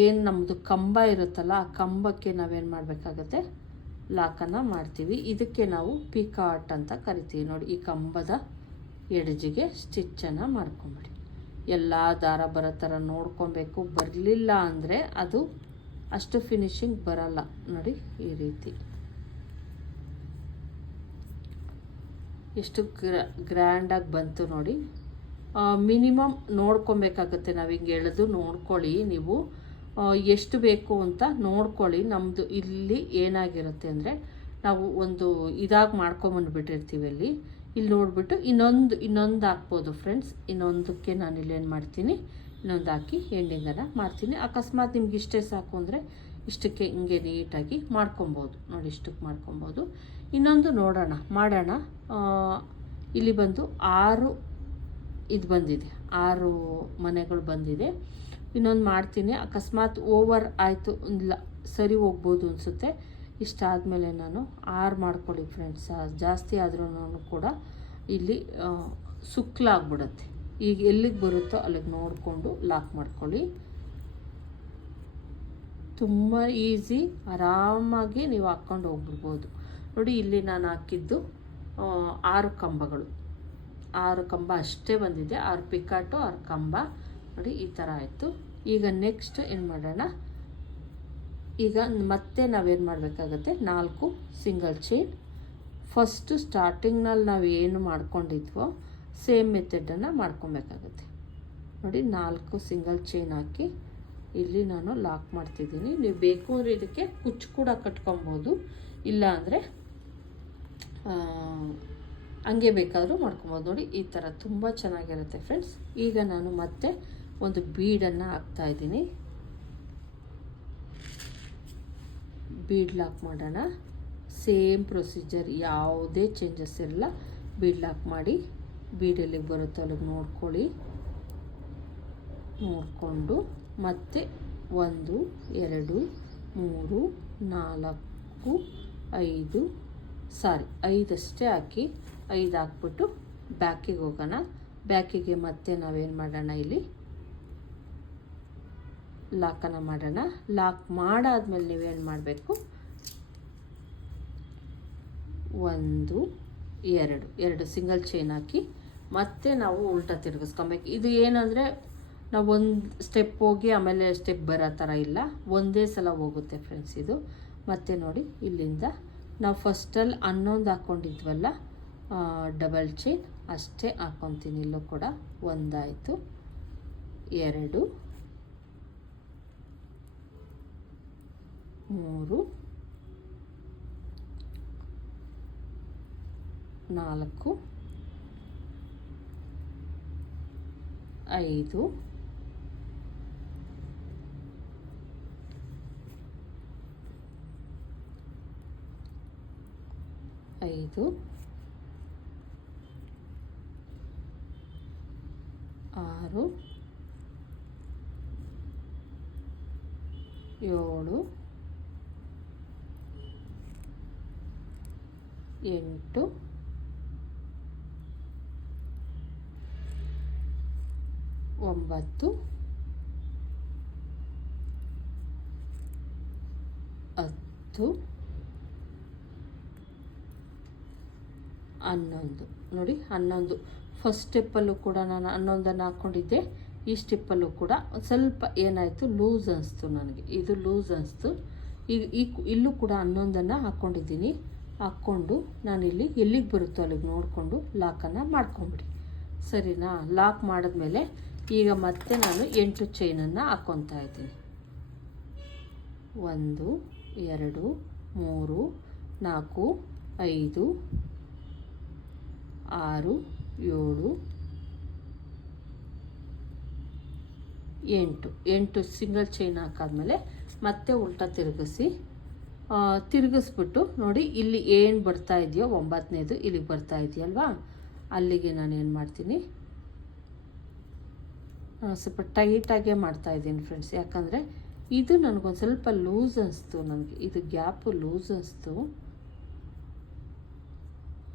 ಏನು ನಮ್ಮದು ಕಂಬ ಇರುತ್ತಲ್ಲ, ಆ ಕಂಬಕ್ಕೆ ನಾವೇನು ಮಾಡಬೇಕಾಗತ್ತೆ? ಲಾಕನ್ನು ಮಾಡ್ತೀವಿ. ಇದಕ್ಕೆ ನಾವು ಪಿಕಾಟ್ ಅಂತ ಕರಿತೀವಿ. ನೋಡಿ, ಈ ಕಂಬದ ಎಡಜಿಗೆ ಸ್ಟಿಚ್ಚನ್ನು ಮಾಡ್ಕೊಂಬಿಡಿ. ಎಲ್ಲ ದಾರ ಬರೋ ಥರ ನೋಡ್ಕೊಬೇಕು. ಬರಲಿಲ್ಲ ಅಂದರೆ ಅದು ಅಷ್ಟು ಫಿನಿಶಿಂಗ್ ಬರಲ್ಲ. ನೋಡಿ ಈ ರೀತಿ. ಎಷ್ಟು ಗ್ರಾ ಗ್ರ್ಯಾಂಡಾಗಿ ಬಂತು ನೋಡಿ. ಮಿನಿಮಮ್ ನೋಡ್ಕೊಬೇಕಾಗತ್ತೆ ನಾವು ಹಿಂಗೆ ಎಳೆದು ನೋಡ್ಕೊಳ್ಳಿ ನೀವು. ಎಷ್ಟು ಬೇಕು ಅಂತ ನೋಡ್ಕೊಳ್ಳಿ. ನಮ್ಮದು ಇಲ್ಲಿ ಏನಾಗಿರುತ್ತೆ ಅಂದರೆ ನಾವು ಒಂದು ಇದಾಗಿ ಮಾಡ್ಕೊಂಬಂದುಬಿಟ್ಟಿರ್ತೀವಿ ಅಲ್ಲಿ. ಇಲ್ಲಿ ನೋಡಿಬಿಟ್ಟು ಇನ್ನೊಂದು ಇನ್ನೊಂದು ಹಾಕ್ಬೋದು ಫ್ರೆಂಡ್ಸ್ ಇನ್ನೊಂದಕ್ಕೆ ನಾನು ಇಲ್ಲೇನು ಮಾಡ್ತೀನಿ? ಇನ್ನೊಂದು ಹಾಕಿ ಎಂಡಿಂಗನ್ನು ಮಾಡ್ತೀನಿ. ಅಕಸ್ಮಾತ್ ನಿಮ್ಗೆ ಇಷ್ಟೇ ಸಾಕು ಅಂದರೆ ಇಷ್ಟಕ್ಕೆ ಹಿಂಗೆ ನೀಟಾಗಿ ಮಾಡ್ಕೊಬೋದು. ನೋಡಿ ಇಷ್ಟಕ್ಕೆ ಮಾಡ್ಕೊಬೋದು. ಇನ್ನೊಂದು ನೋಡೋಣ, ಮಾಡೋಣ. ಇಲ್ಲಿ ಬಂದು ಆರು ಇದು ಬಂದಿದೆ. ಆರು ಮನೆಗಳು ಬಂದಿದೆ. ಇನ್ನೊಂದು ಮಾಡ್ತೀನಿ. ಅಕಸ್ಮಾತ್ ಓವರ್ ಆಯಿತು ಇಲ್ಲ, ಸರಿ ಹೋಗ್ಬೋದು ಅನಿಸುತ್ತೆ. ಇಷ್ಟಾದಮೇಲೆ ನಾನು ಆರು ಮಾಡ್ಕೊಳ್ಳಿ ಫ್ರೆಂಡ್ಸ್. ಜಾಸ್ತಿ ಆದ್ರೂ ಕೂಡ ಇಲ್ಲಿ ಸುಕ್ಲಾಗ್ಬಿಡುತ್ತೆ. ಈಗ ಎಲ್ಲಿಗೆ ಬರುತ್ತೋ ಅಲ್ಲಿಗೆ ನೋಡಿಕೊಂಡು ಲಾಕ್ ಮಾಡ್ಕೊಳ್ಳಿ. ತುಂಬ ಈಸಿ ಆರಾಮಾಗಿ ನೀವು ಹಾಕ್ಕೊಂಡು ಹೋಗ್ಬಿಡ್ಬೋದು. ನೋಡಿ, ಇಲ್ಲಿ ನಾನು ಹಾಕಿದ್ದು ಆರು ಕಂಬಗಳು. ಆರು ಕಂಬ ಅಷ್ಟೇ ಬಂದಿದೆ. ಆರು ಪಿಕಾಟು, ಆರು ಕಂಬ. ನೋಡಿ, ಈ ಥರ ಆಯಿತು. ಈಗ ನೆಕ್ಸ್ಟ್ ಏನು ಮಾಡೋಣ? ಈಗ ಮತ್ತೆ ನಾವೇನು ಮಾಡಬೇಕಾಗತ್ತೆ? ನಾಲ್ಕು ಸಿಂಗಲ್ ಚೈನ್ ಫಸ್ಟು ಸ್ಟಾರ್ಟಿಂಗ್ನಲ್ಲಿ ನಾವು ಏನು ಮಾಡ್ಕೊಂಡಿದ್ವೋ ಸೇಮ್ ಮೆಥಡನ್ನು ಮಾಡ್ಕೊಬೇಕಾಗುತ್ತೆ. ನೋಡಿ, ನಾಲ್ಕು ಸಿಂಗಲ್ ಚೈನ್ ಹಾಕಿ ಇಲ್ಲಿ ನಾನು ಲಾಕ್ ಮಾಡ್ತಿದ್ದೀನಿ. ನೀವು ಬೇಕು ಅಂದರೆ ಇದಕ್ಕೆ ಕುಚ್ಚು ಕೂಡ ಕಟ್ಕೊಬೋದು. ಇಲ್ಲ ಅಂದರೆ ಹಂಗೆ ಬೇಕಾದರೂ ಮಾಡ್ಕೊಬೋದು. ನೋಡಿ, ಈ ಥರ ತುಂಬ ಚೆನ್ನಾಗಿರುತ್ತೆ ಫ್ರೆಂಡ್ಸ್. ಈಗ ನಾನು ಮತ್ತೆ ಒಂದು ಬೀಡನ್ನು ಹಾಕ್ತಾಯಿದ್ದೀನಿ ಬೀಡ್ ಲಾಕ್ ಮಾಡೋಣ. ಸೇಮ್ ಪ್ರೊಸೀಜರ್, ಯಾವುದೇ ಚೇಂಜಸ್ ಇರಲ್ಲ. ಬೀಡ್ ಲಾಕ್ ಮಾಡಿ. ಬೀಡಲ್ಲಿ ಬರುತ್ತೆ ಅಲ್ಲಿಗೆ ನೋಡ್ಕೊಳ್ಳಿ. ನೋಡಿಕೊಂಡು ಮತ್ತೆ ಒಂದು, ಎರಡು, ಮೂರು, ನಾಲ್ಕು, ಐದು, ಸಾರಿ ಐದಷ್ಟೇ ಹಾಕಿ, ಐದು ಹಾಕ್ಬಿಟ್ಟು ಬ್ಯಾಕಿಗೆ ಹೋಗೋಣ. ಬ್ಯಾಕಿಗೆ ಮತ್ತೆ ನಾವೇನು ಮಾಡೋಣ ಇಲ್ಲಿ? ಲಾಕನ್ನು ಮಾಡೋಣ. ಲಾಕ್ ಮಾಡಾದ್ಮೇಲೆ ನೀವೇನು ಮಾಡಬೇಕು? ಒಂದು ಎರಡು ಎರಡು ಸಿಂಗಲ್ ಚೈನ್ ಹಾಕಿ ಮತ್ತೆ ನಾವು ಉಲ್ಟಾ ತಿರುಗಿಸ್ಕೊಬೇಕು ಇದು ಏನಂದರೆ ನಾವು ಒಂದು ಸ್ಟೆಪ್ ಹೋಗಿ ಆಮೇಲೆ ಸ್ಟೆಪ್ ಬರೋ ಥರ ಇಲ್ಲ. ಒಂದೇ ಸಲ ಹೋಗುತ್ತೆ ಫ್ರೆಂಡ್ಸ್ ಇದು. ಮತ್ತೆ ನೋಡಿ, ಇಲ್ಲಿಂದ ನಾವು ಫಸ್ಟಲ್ಲಿ ಹನ್ನೊಂದು ಹಾಕ್ಕೊಂಡಿದ್ವಲ್ಲ ಡಬಲ್ ಚೈನ್ ಅಷ್ಟೇ ಹಾಕ್ಕೊತೀನಿ ಇಲ್ಲೂ ಕೂಡ ಒಂದಾಯಿತು. ಎರಡು, ಮೂರು ನಾಲ್ಕು ಐದು ಐದು ಆರು ಏಳು ಎಂಟು ಒಂಬತ್ತು. ಹತ್ತು. ಹನ್ನೊಂದು. ನೋಡಿ, ಹನ್ನೊಂದು. ಫಸ್ಟ್ ಸ್ಟೆಪ್ಪಲ್ಲೂ ಕೂಡ ನಾನು ಹನ್ನೊಂದನ್ನು ಹಾಕ್ಕೊಂಡಿದ್ದೆ. ಈ ಸ್ಟೆಪ್ಪಲ್ಲೂ ಕೂಡ ಸ್ವಲ್ಪ ಏನಾಯಿತು ಲೂಸ್ ಅನಿಸ್ತು ನನಗೆ. ಇದು ಲೂಸ್ ಅನಿಸ್ತು. ಈಗ ಈ ಇಲ್ಲೂ ಕೂಡ ಹನ್ನೊಂದನ್ನು ಹಾಕ್ಕೊಂಡಿದ್ದೀನಿ. ಹಾಕ್ಕೊಂಡು ನಾನಿಲ್ಲಿ ಎಲ್ಲಿಗೆ ಬರುತ್ತೋ ಅಲ್ಲಿಗೆ ನೋಡಿಕೊಂಡು ಲಾಕನ್ನು ಮಾಡ್ಕೊಂಬಿಡಿ. ಸರಿನಾ? ಲಾಕ್ ಮಾಡಿದ್ಮೇಲೆ ಈಗ ಮತ್ತೆ ನಾನು ಎಂಟು ಚೈನನ್ನು ಹಾಕ್ಕೊತಾ ಇದ್ದೀನಿ. ಒಂದು, ಎರಡು, ಮೂರು, ನಾಲ್ಕು, ಐದು, ಆರು, ಏಳು, ಎಂಟು. ಎಂಟು ಸಿಂಗಲ್ ಚೈನ್ ಹಾಕಾದ್ಮೇಲೆ ಮತ್ತೆ ಉಲ್ಟಾ ತಿರುಗಿಸಿ ತಿರುಗಿಸ್ಬಿಟ್ಟು ನೋಡಿ ಇಲ್ಲಿ ಏನು ಬರ್ತಾ ಇದೆಯೋ ಒಂಬತ್ತನೇದು ಇಲ್ಲಿಗೆ ಬರ್ತಾ ಇದೆಯಲ್ವಾ? ಅಲ್ಲಿಗೆ ನಾನು ಏನು ಮಾಡ್ತೀನಿ? ಸ್ವಲ್ಪ ಟೈಟಾಗೇ ಮಾಡ್ತಾ ಇದ್ದೀನಿ ಫ್ರೆಂಡ್ಸ್ ಯಾಕಂದರೆ ಇದು ನನಗೊಂದು ಸ್ವಲ್ಪ ಲೂಸ್ ಅನಿಸ್ತು ನನಗೆ. ಇದು ಗ್ಯಾಪು ಲೂಸ್ ಅನಿಸ್ತು.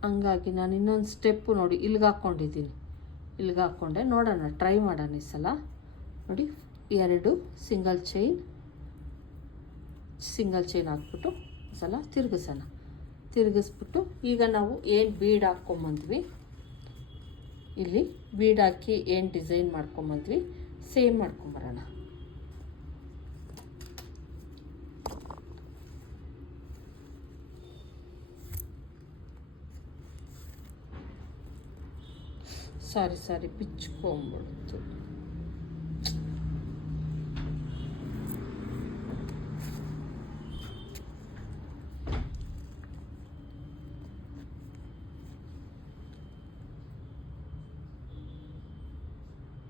ಹಂಗಾಗಿ ನಾನು ಇನ್ನೊಂದು ಸ್ಟೆಪ್ಪು ನೋಡಿ ಇಲ್ಲಿಗೆ ಹಾಕ್ಕೊಂಡಿದ್ದೀನಿ ಇಲ್ಲಿಗೆ ಹಾಕ್ಕೊಂಡೆ ನೋಡೋಣ ಟ್ರೈ ಮಾಡೋಣ ಈ ಸಲ. ನೋಡಿ, ಎರಡು ಸಿಂಗಲ್ ಚೈನ್ ಸಿಂಗಲ್ ಚೈನ್ ಹಾಕ್ಬಿಟ್ಟು ಸಲ ತಿರುಗಿಸೋಣ. ತಿರುಗಿಸ್ಬಿಟ್ಟು ಈಗ ನಾವು ಏನು ಬೀಡ್ ಹಾಕ್ಕೊಂಬಂದ್ವಿ ಇಲ್ಲಿ ಬೀಡ್ ಹಾಕಿ ಏನು ಡಿಸೈನ್ ಮಾಡ್ಕೊಂಬಂದ್ವಿ ಸೇಮ್ ಮಾಡ್ಕೊಂಬರೋಣ. ಸಾರಿ ಸಾರಿ ಬಿಚ್ಕೊಂಬಿಡ್ತು.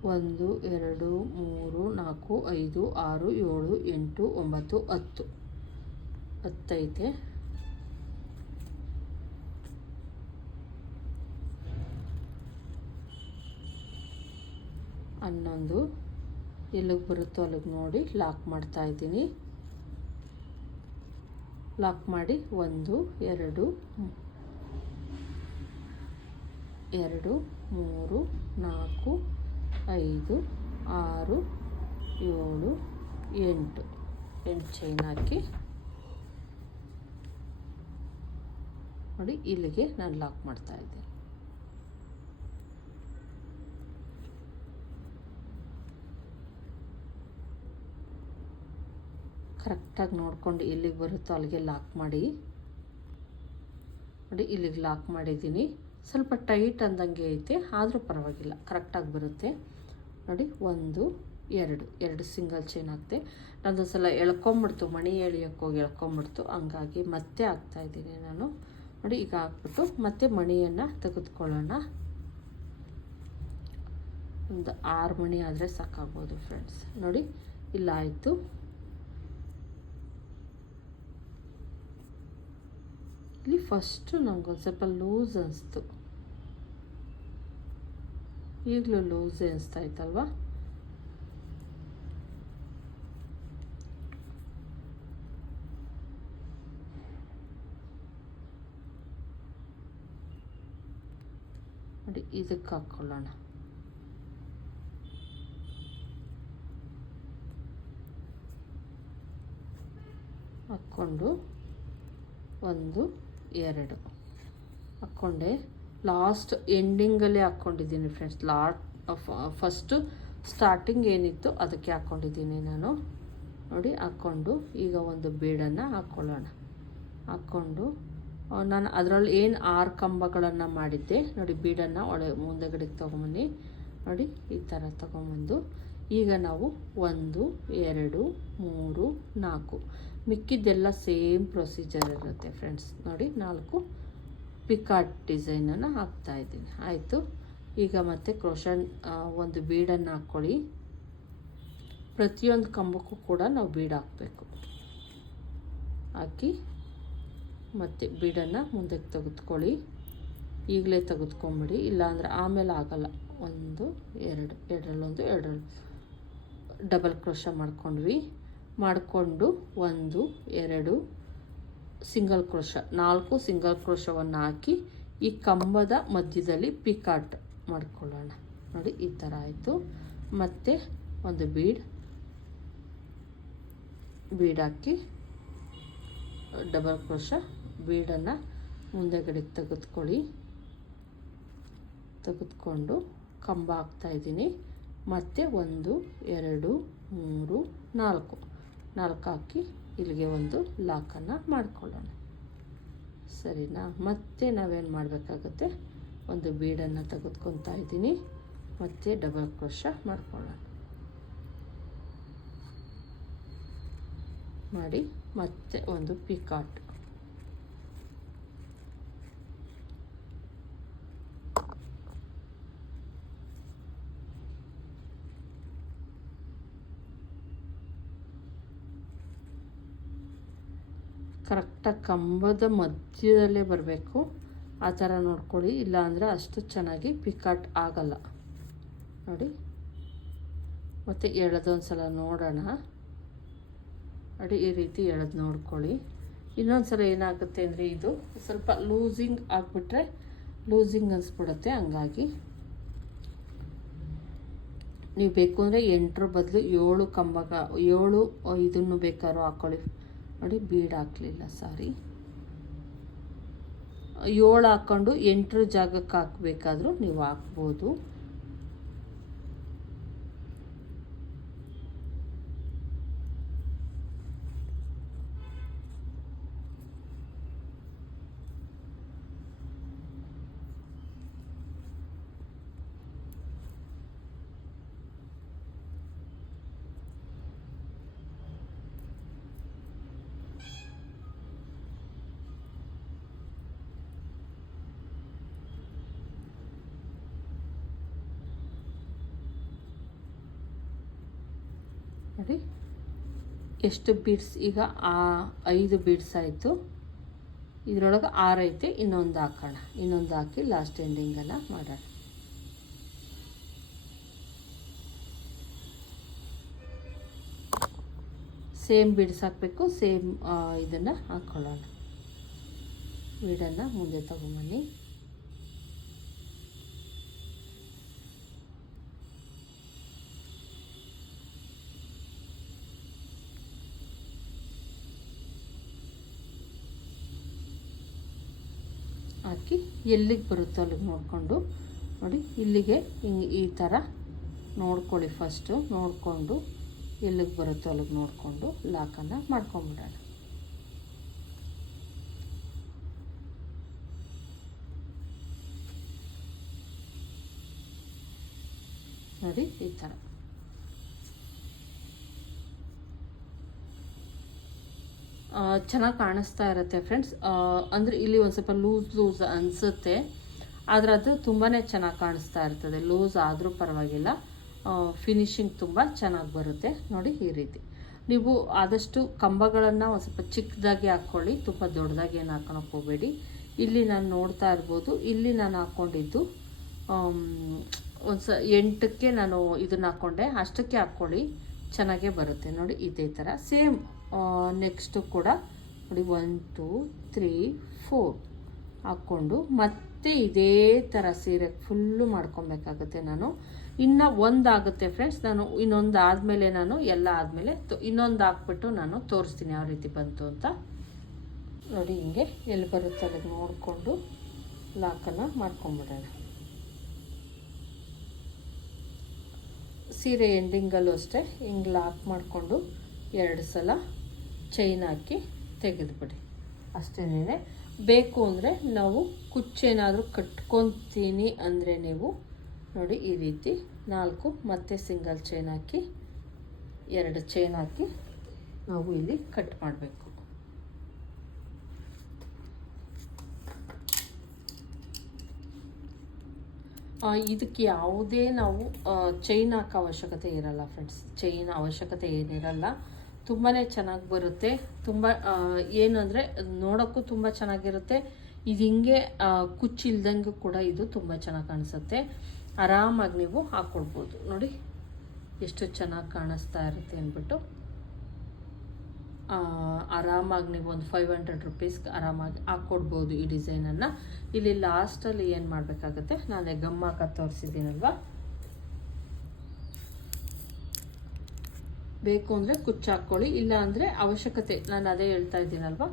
ಒಂದು, ಎರಡು, ಮೂರು, ನಾಲ್ಕು, ಐದು, ಆರು, ಏಳು, ಎಂಟು, ಒಂಬತ್ತು, ಹತ್ತು. ಹತ್ತೈತೆ. ಹನ್ನೊಂದು. ಎಲ್ಲಿಗೆ ಬರುತ್ತೋ ಅಲ್ಲಿಗೆ ನೋಡಿ ಲಾಕ್ ಮಾಡ್ತಾ ಇದ್ದೀನಿ. ಲಾಕ್ ಮಾಡಿ ಒಂದು, ಎರಡು ಎರಡು, ಮೂರು, ನಾಲ್ಕು ಐದು, ಆರು, ಏಳು, ಎಂಟು. ಎಂಟು ಚೈನ್ ಹಾಕಿ. ನೋಡಿ, ಇಲ್ಲಿಗೆ ನಾನು ಲಾಕ್ ಮಾಡ್ತಾ ಇದ್ದೀನಿ ಕರೆಕ್ಟಾಗಿ ನೋಡ್ಕೊಂಡು ಎಲ್ಲಿಗೆ ಬರುತ್ತೋ ಅಲ್ಲಿಗೆ ಲಾಕ್ ಮಾಡಿ. ನೋಡಿ, ಇಲ್ಲಿಗೆ ಲಾಕ್ ಮಾಡಿದ್ದೀನಿ. ಸ್ವಲ್ಪ ಟೈಟ್ ಅಂದಂಗೆ ಐತೆ, ಆದರೂ ಪರವಾಗಿಲ್ಲ. ಕರೆಕ್ಟಾಗಿ ಬರುತ್ತೆ. ನೋಡಿ, ಒಂದು, ಎರಡು. ಎರಡು ಸಿಂಗಲ್ ಚೈನ್ ಹಾಕ್ತೆ ನಾನು ಸಲ ಎಳ್ಕೊಂಬಿಡ್ತು, ಮಣಿ ಎಳಿಯೋಕ್ಕೋಗಿ ಎಳ್ಕೊಂಬಿಡ್ತು. ಹಂಗಾಗಿ ಮತ್ತೆ ಹಾಕ್ತಾಯಿದ್ದೀನಿ ನಾನು. ನೋಡಿ, ಈಗ ಹಾಕ್ಬಿಟ್ಟು ಮತ್ತೆ ಮಣಿಯನ್ನು ತೆಗೆದುಕೊಳ್ಳೋಣ. ಒಂದು ಆರು ಮಣಿ ಆದರೆ ಸಾಕಾಗ್ಬೋದು ಫ್ರೆಂಡ್ಸ್ ನೋಡಿ, ಇಲ್ಲ ಆಯಿತು. ಇಲ್ಲಿ ಫಸ್ಟು ನಮ್ಗೊಂದು ಸ್ವಲ್ಪ ಲೂಸ್ ಅನಿಸ್ತು. ಈಗಲೂ ಲೂಸ್ ಅನಿಸ್ತಾ ಇತ್ತಲ್ವಾ? ನೋಡಿ, ಇದಕ್ಕೆ ಹಾಕ್ಕೊಳ್ಳೋಣ ಹಾಕ್ಕೊಂಡು ಒಂದು ಎರಡು ಹಾಕ್ಕೊಂಡೆ. ಲಾಸ್ಟ್ ಎಂಡಿಂಗಲ್ಲೇ ಹಾಕ್ಕೊಂಡಿದ್ದೀನಿ ಫ್ರೆಂಡ್ಸ್ ಲಾಟ್ ಫಸ್ಟು ಸ್ಟಾರ್ಟಿಂಗ್ ಏನಿತ್ತು ಅದಕ್ಕೆ ಹಾಕ್ಕೊಂಡಿದ್ದೀನಿ ನಾನು. ನೋಡಿ, ಹಾಕ್ಕೊಂಡು ಈಗ ಒಂದು ಬೀಡನ್ನು ಹಾಕ್ಕೊಳ್ಳೋಣ ಹಾಕ್ಕೊಂಡು ನಾನು ಅದರಲ್ಲಿ ಏನು ಆರು ಕಂಬಗಳನ್ನು ಮಾಡಿದ್ದೆ. ನೋಡಿ, ಬೀಡನ್ನು ಒಳ, ಮುಂದೆಗಡೆಗೆ ತೊಗೊಂಬನ್ನಿ. ನೋಡಿ, ಈ ಥರ ತೊಗೊಂಬಂದು ಈಗ ನಾವು ಒಂದು, ಎರಡು, ಮೂರು, ನಾಲ್ಕು. ಮಿಕ್ಕಿದ್ದೆಲ್ಲ ಸೇಮ್ ಪ್ರೊಸೀಜರ್ ಇರುತ್ತೆ ಫ್ರೆಂಡ್ಸ್ ನೋಡಿ, ನಾಲ್ಕು ಪಿಕಾಟ್ ಡಿಸೈನನ್ನು ಹಾಕ್ತಾ ಇದ್ದೀನಿ. ಆಯಿತು. ಈಗ ಮತ್ತೆ ಕ್ರೋಷನ್ ಒಂದು ಬೀಡನ್ನು ಹಾಕ್ಕೊಳ್ಳಿ ಪ್ರತಿಯೊಂದು ಕಂಬಕ್ಕೂ ಕೂಡ ನಾವು ಬೀಡ್ ಹಾಕಬೇಕು. ಹಾಕಿ ಮತ್ತು ಬೀಡನ್ನು ಮುಂದಕ್ಕೆ ತೆಗೆದುಕೊಳ್ಳಿ. ಈಗಲೇ ತೆಗೆದುಕೊಂಬಿಡಿ. ಇಲ್ಲಾಂದರೆ ಆಮೇಲೆ ಆಗಲ್ಲ. ಒಂದು, ಎರಡು, ಎರಡರಲ್ಲೊಂದು, ಎರಡರಲ್ಲಿ ಡಬಲ್ ಕ್ರೋಶ ಮಾಡ್ಕೊಂಡ್ವಿ. ಮಾಡಿಕೊಂಡು ಒಂದು, ಎರಡು ಸಿಂಗಲ್ ಕ್ರೋಶ, ನಾಲ್ಕು ಸಿಂಗಲ್ ಕ್ರೋಶವನ್ನು ಹಾಕಿ ಈ ಕಂಬದ ಮಧ್ಯದಲ್ಲಿ ಪಿಕಾಟ್ ಮಾಡ್ಕೊಳ್ಳೋಣ. ನೋಡಿ, ಈ ಥರ ಆಯಿತು. ಮತ್ತು ಒಂದು ಬೀಡ್ ಬೀಡ್ ಹಾಕಿ ಡಬಲ್ ಕ್ರೋಶ, ಬೀಡನ್ನು ಮುಂದೆಗಡೆ ತೆಗೆದುಕೊಳ್ಳಿ. ತೆಗೆದುಕೊಂಡು ಕಂಬ ಹಾಕ್ತಾಯಿದ್ದೀನಿ ಮತ್ತು ಒಂದು, ಎರಡು, ಮೂರು, ನಾಲ್ಕು. ನಾಲ್ಕು ಹಾಕಿ ಇಲ್ಲಿಗೆ ಒಂದು ಲಾಕನ್ನು ಮಾಡ್ಕೊಳ್ಳೋಣ. ಸರಿನಾ? ಮತ್ತೆ ನಾವೇನು ಮಾಡಬೇಕಾಗುತ್ತೆ? ಒಂದು ಬೀಡನ್ನು ತೆಗೆದುಕೊತಾ ಇದ್ದೀನಿ. ಮತ್ತೆ ಡಬಲ್ ಕ್ರೋಶ ಮಾಡ್ಕೊಳ್ಳೋಣ. ಮಾಡಿ ಮತ್ತೆ ಒಂದು ಪಿಕಾಟ್ ಕರೆಕ್ಟಾಗಿ ಕಂಬದ ಮಧ್ಯದಲ್ಲೇ ಬರಬೇಕು. ಆ ಥರ ನೋಡ್ಕೊಳ್ಳಿ. ಇಲ್ಲಾಂದರೆ ಅಷ್ಟು ಚೆನ್ನಾಗಿ ಪಿಕಾಟ್ ಆಗಲ್ಲ. ನೋಡಿ. ಮತ್ತು ಎಳೆದೊಂದು ಸಲ ನೋಡೋಣ. ನೋಡಿ, ಈ ರೀತಿ ಎಳೆದು ನೋಡ್ಕೊಳ್ಳಿ. ಇನ್ನೊಂದು ಸಲ ಏನಾಗುತ್ತೆ ಅಂದರೆ ಇದು ಸ್ವಲ್ಪ ಲೂಸಿಂಗ್ ಆಗಿಬಿಟ್ರೆ ಲೂಸಿಂಗ್ ಅನಿಸ್ಬಿಡುತ್ತೆ ಹಂಗಾಗಿ. ನೀವು ಬೇಕು ಅಂದರೆ ಎಂಟರ ಬದಲು ಏಳು ಕಂಬಗ ಏಳು ಇದನ್ನು ಬೇಕಾದ್ರೂ ಹಾಕ್ಕೊಳ್ಳಿ ನೋಡಿ ಬೀಡ್ ಹಾಕಲಿಲ್ಲ ಸಾರಿ. ಏಳು ಹಾಕ್ಕೊಂಡು ಎಂಟರ ಜಾಗಕ್ಕೆ ಹಾಕಬೇಕಾದ್ರೂ ನೀವು ಹಾಕ್ಬೋದು ನೋಡಿ ಎಷ್ಟು ಬೀಡ್ಸ್ ಈಗ ಆ ಐದು ಬೀಡ್ಸ್ ಆಯಿತು. ಇದರೊಳಗೆ ಆರೈತೆ ಇನ್ನೊಂದು ಹಾಕೋಣ. ಇನ್ನೊಂದು ಹಾಕಿ ಲಾಸ್ಟ್ ಎಂಡಿಂಗೆಲ್ಲ ಮಾಡೋಣ. ಸೇಮ್ ಬೀಡ್ಸ್ ಹಾಕಬೇಕು, ಸೇಮ್ ಇದನ್ನು ಹಾಕ್ಕೊಳ್ಳೋಣ ಬೀಡನ್ನು ಮುಂದೆ ತಗೊಂಬನ್ನಿ. ಎಲ್ಲಿಗೆ ಬರುತ್ತೋ ಅಲ್ಲಿಗೆ ನೋಡಿಕೊಂಡು, ನೋಡಿ, ಇಲ್ಲಿಗೆ ಹಿಂಗೆ ಈ ಥರ ನೋಡ್ಕೊಳ್ಳಿ ಫಸ್ಟು ನೋಡಿಕೊಂಡು ಎಲ್ಲಿಗೆ ಬರುತ್ತೋ ಅಲ್ಲಿಗೆ ನೋಡಿಕೊಂಡು ಲಾಕನ್ನು ಮಾಡ್ಕೊಂಬಿಡೋಣ. ನೋಡಿ, ಈ ಥರ. ಚೆನ್ನಾಗಿ ಕಾಣಿಸ್ತಾ ಇರುತ್ತೆ ಫ್ರೆಂಡ್ಸ್ ಅಂದರೆ ಇಲ್ಲಿ ಒಂದು ಸ್ವಲ್ಪ ಲೂಸ್ ಲೂಸ್ ಅನಿಸುತ್ತೆ. ಆದರೆ ಅದು ತುಂಬಾ ಚೆನ್ನಾಗಿ ಕಾಣಿಸ್ತಾ ಇರ್ತದೆ. ಲೂಸ್ ಆದರೂ ಪರವಾಗಿಲ್ಲ. ಫಿನಿಶಿಂಗ್ ತುಂಬ ಚೆನ್ನಾಗಿ ಬರುತ್ತೆ. ನೋಡಿ ಈ ರೀತಿ. ನೀವು ಆದಷ್ಟು ಕಂಬಗಳನ್ನು ಒಂದು ಸ್ವಲ್ಪ ಚಿಕ್ಕದಾಗಿ ಹಾಕ್ಕೊಳ್ಳಿ ತುಂಬ ದೊಡ್ಡದಾಗಿ ಏನು ಹಾಕೊಳಕ್ಕೆ ಹೋಗಬೇಡಿ. ಇಲ್ಲಿ ನಾನು ನೋಡ್ತಾ ಇರ್ಬೋದು. ಇಲ್ಲಿ ನಾನು ಹಾಕ್ಕೊಂಡಿದ್ದು ಒಂದು ಸ, ಎಂಟಕ್ಕೆ ನಾನು ಇದನ್ನು ಹಾಕ್ಕೊಂಡೆ ಅಷ್ಟಕ್ಕೆ ಹಾಕ್ಕೊಳ್ಳಿ ಚೆನ್ನಾಗೇ ಬರುತ್ತೆ. ನೋಡಿ ಇದೇ ಥರ ಸೇಮ್ ನೆಕ್ಸ್ಟು ಕೂಡ ನೋಡಿ ಒನ್ ಟೂ ತ್ರೀ ಫೋರ್ ಹಾಕ್ಕೊಂಡು ಮತ್ತೆ ಇದೇ ಥರ ಸೀರೆ ಫುಲ್ಲು ಮಾಡ್ಕೊಬೇಕಾಗುತ್ತೆ ನಾನು. ಇನ್ನು ಒಂದಾಗುತ್ತೆ ಫ್ರೆಂಡ್ಸ್ ನಾನು ಇನ್ನೊಂದು ಆದಮೇಲೆ ನಾನು ಎಲ್ಲ ಆದಮೇಲೆ ಇನ್ನೊಂದು ಹಾಕ್ಬಿಟ್ಟು ನಾನು ತೋರಿಸ್ತೀನಿ ಯಾವ ರೀತಿ ಬಂತು ಅಂತ. ನೋಡಿ, ಹಿಂಗೆ ಎಲ್ಲಿ ಬರುತ್ತೆ ಅದಕ್ಕೆ ನೋಡಿಕೊಂಡು ಲಾಕನ್ನು ಮಾಡ್ಕೊಂಬಿಡೋಣ. ಸೀರೆ ಎಂಡಿಂಗಲ್ಲೂ ಅಷ್ಟೇ, ಹಿಂಗೆ ಲಾಕ್ ಮಾಡಿಕೊಂಡು ಎರಡು ಸಲ ಚೈನ್ ಹಾಕಿ ತೆಗೆದುಬಿಡಿ. ಅಷ್ಟೇನೆ ಬೇಕು ಅಂದರೆ ನಾವು ಕುಚ್ಚೇನಾದರೂ ಕಟ್ಕೊತೀನಿ ಅಂದರೆ ನೀವು ನೋಡಿ ಈ ರೀತಿ ನಾಲ್ಕು ಮತ್ತೆ ಸಿಂಗಲ್ ಚೈನ್ ಹಾಕಿ ಎರಡು ಚೈನ್ ಹಾಕಿ ನಾವು ಇಲ್ಲಿ ಕಟ್ ಮಾಡಬೇಕು. ಇದಕ್ಕೆ ಯಾವುದೇ ನಾವು ಚೈನ್ ಹಾಕೋ ಅವಶ್ಯಕತೆ ಇರಲ್ಲ ಫ್ರೆಂಡ್ಸ್ ಚೈನ್ ಅವಶ್ಯಕತೆ ಏನಿರಲ್ಲ. ತುಂಬಾ ಚೆನ್ನಾಗಿ ಬರುತ್ತೆ. ತುಂಬ ಏನು ಅಂದರೆ ನೋಡೋಕ್ಕೂ ತುಂಬ ಚೆನ್ನಾಗಿರುತ್ತೆ. ಇದು ಹಿಂಗೆ ಕುಚ್ಚಿಲ್ದಂಗೆ ಕೂಡ ಇದು ತುಂಬ ಚೆನ್ನಾಗಿ ಕಾಣಿಸುತ್ತೆ. ಆರಾಮಾಗಿ ನೀವು ಹಾಕ್ಕೊಡ್ಬೋದು ನೋಡಿ, ಎಷ್ಟು ಚೆನ್ನಾಗಿ ಕಾಣಿಸ್ತಾ ಇರುತ್ತೆ ಅಂದ್ಬಿಟ್ಟು. ಆರಾಮಾಗಿ ನೀವು ಒಂದು ಫೈವ್ ಹಂಡ್ರೆಡ್ ರುಪೀಸ್ಗೆ ಆರಾಮಾಗಿ ಹಾಕ್ಕೊಡ್ಬೋದು ಈ ಡಿಸೈನನ್ನು. ಇಲ್ಲಿ ಲಾಸ್ಟಲ್ಲಿ ಏನು ಮಾಡಬೇಕಾಗತ್ತೆ? ನಾನೇ ಗಮ್ ಹಾಕೋದು ಬೇಕು ಅಂದರೆ ಕುಚ್ಚು ಹಾಕ್ಕೊಳ್ಳಿ ಇಲ್ಲ ಅಂದರೆ ಅವಶ್ಯಕತೆ, ನಾನು ಅದೇ ಹೇಳ್ತಾ ಇದ್ದೀನಲ್ವ?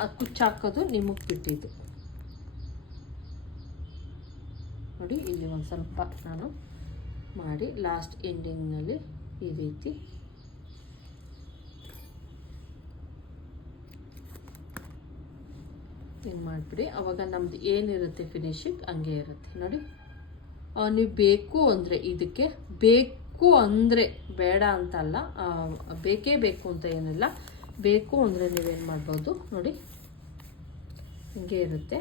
ಆ ಕುಚ್ಚು ಹಾಕೋದು ನಿಮಗೆ ಬಿಟ್ಟಿದ್ದು. ನೋಡಿ, ಇಲ್ಲಿ ಒಂದು ಸ್ವಲ್ಪ ನಾನು ಮಾಡಿ ಲಾಸ್ಟ್ ಎಂಡಿಂಗ್ನಲ್ಲಿ ಈ ರೀತಿ. ಏನು ಮಾಡಿಬಿಡಿ, ಅವಾಗ ನಮ್ದು ಏನಿರುತ್ತೆ ಫಿನಿಶಿಂಗ್ ಹಂಗೆ ಇರುತ್ತೆ. ನೋಡಿ ನೀವು ಬೇಕು ಅಂದರೆ ಇದಕ್ಕೆ ಬೇಕು ಅಂದರೆ ಬೇಡ ಅಂತಲ್ಲ ಬೇಕೇ ಬೇಕು ಅಂತ ಏನಿಲ್ಲ. ಬೇಕು ಅಂದರೆ ನೀವೇನು ಮಾಡ್ಬೋದು ನೋಡಿ. ಹಿಂಗೆ ಇರುತ್ತೆ.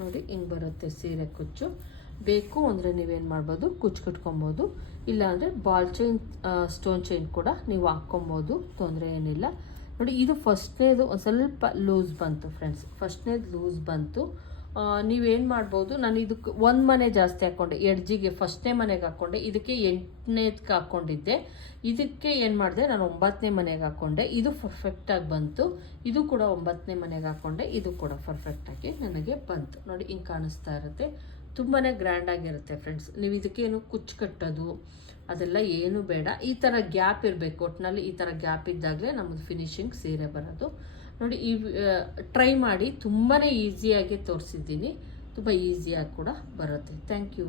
ನೋಡಿ, ಹಿಂಗೆ ಬರುತ್ತೆ ಸೀರೆ ಕುಚ್ಚು. ಬೇಕು ಅಂದರೆ ನೀವೇನು ಮಾಡ್ಬೋದು, ಕುಚ್ಚು ಕಟ್ಕೊಬೋದು. ಇಲ್ಲಾಂದರೆ ಬಾಲ್ ಚೈನ್ ಸ್ಟೋನ್ ಚೈನ್ ಕೂಡ ನೀವು ಹಾಕ್ಕೊಬೋದು, ತೊಂದರೆ ಏನಿಲ್ಲ. ನೋಡಿ, ಇದು ಫಸ್ಟ್ನೇದು ಒಂದು ಸ್ವಲ್ಪ ಲೂಸ್ ಬಂತು ಫ್ರೆಂಡ್ಸ್ ಫಸ್ಟ್ನೇದು ಲೂಸ್ ಬಂತು. ನೀವೇನು ಮಾಡ್ಬೋದು? ನಾನು ಇದಕ್ಕೆ ಒಂದು ಮನೆ ಜಾಸ್ತಿ ಹಾಕ್ಕೊಂಡೆ ಎಡ್ಜಿಗೆ ಫಸ್ಟ್ನೇ ಮನೆಗೆ ಹಾಕ್ಕೊಂಡೆ ಇದಕ್ಕೆ ಎಂಟನೇದಕ್ಕೆ ಹಾಕ್ಕೊಂಡಿದ್ದೆ ಇದಕ್ಕೆ ಏನು ಮಾಡಿದೆ? ನಾನು ಒಂಬತ್ತನೇ ಮನೆಗೆ ಹಾಕ್ಕೊಂಡೆ ಇದು ಪರ್ಫೆಕ್ಟಾಗಿ ಬಂತು. ಇದು ಕೂಡ ಒಂಬತ್ತನೇ ಮನೆಗೆ ಹಾಕ್ಕೊಂಡೆ ಇದು ಕೂಡ ಪರ್ಫೆಕ್ಟಾಗಿ ನನಗೆ ಬಂತು. ನೋಡಿ, ಹಿಂಗೆ ಕಾಣಿಸ್ತಾ ಇರುತ್ತೆ. ತುಂಬಾ ಗ್ರ್ಯಾಂಡಾಗಿರುತ್ತೆ ಫ್ರೆಂಡ್ಸ್ ನೀವು ಇದಕ್ಕೇನು ಕುಚ್ಚು ಕಟ್ಟೋದು, ಅದೆಲ್ಲ ಏನು ಬೇಡ. ಈ ಥರ ಗ್ಯಾಪ್ ಇರಬೇಕು. ಒಟ್ಟಿನಲ್ಲಿ ಈ ಥರ ಗ್ಯಾಪ್ ಇದ್ದಾಗಲೇ ನಮ್ಮದು ಫಿನಿಶಿಂಗ್ ಸೀರೆ ಬರೋದು. ನೋಡಿ ಈ ಟ್ರೈ ಮಾಡಿ ತುಂಬಾ ಈಸಿಯಾಗಿ ತೋರಿಸಿದ್ದೀನಿ. ತುಂಬ ಈಸಿಯಾಗಿ ಕೂಡ ಬರುತ್ತೆ. Thank you